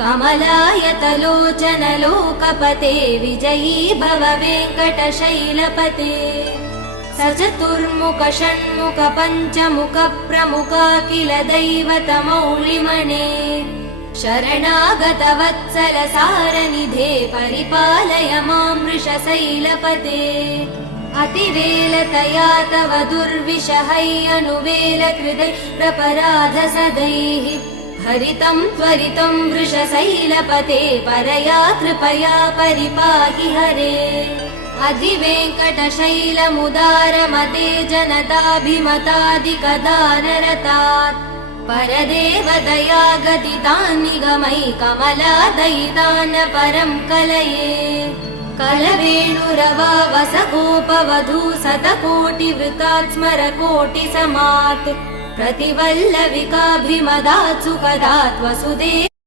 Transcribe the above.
कमलायतलोचन लोकपते विजयी भव वेङ्कटशैलपते सचतुर्मुख षण्मुख पञ्चमुख प्रमुखाखिल दैवतमौलिमने शरणागत वत्सल सारनिधे परिपालय मां वृषशैलपते अतिवेलतया तव दुर्विषहै अनुवेल कृदै प्रपराध सदैः हरितं त्वरितं वृषशैलपते परया कृपया परिपाहि हरे अधिवेङ्कटशैलमुदारमते जनताभिमतादिकदानरतात् परदेवदया गदितान् निगमै कमलादयितान् परं कलये कलवेणुरवा वसगोपवधू शतकोटिवृतात् स्मरकोटिसमात् प्रतिवल्लविकाभिमदात् सुखदात् वसुदेव